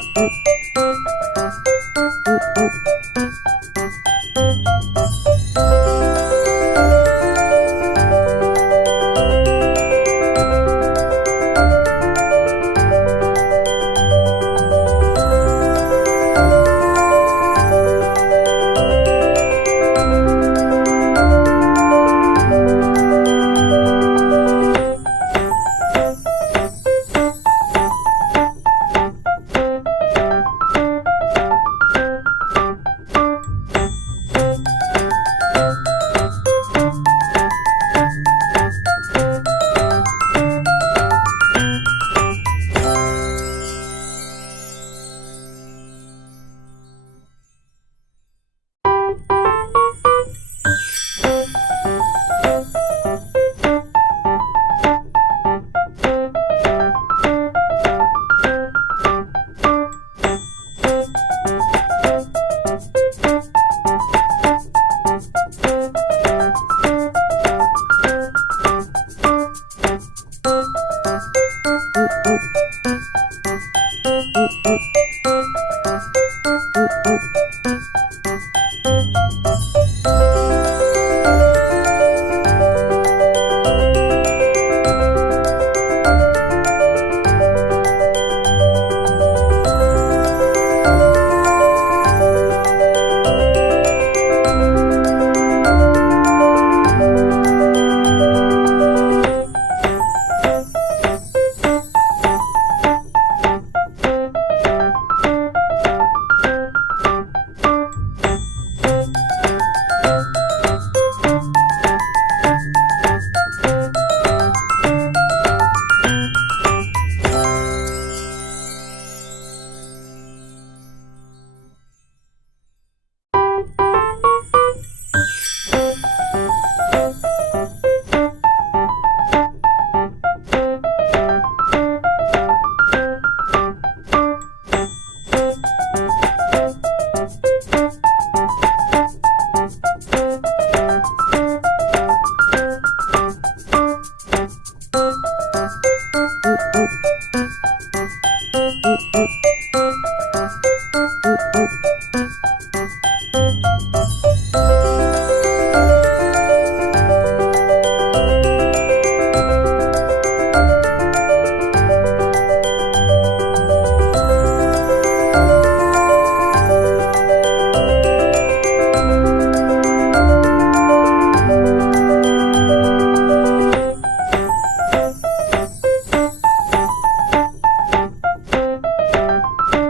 Oh, oh, oh. Uh, uh.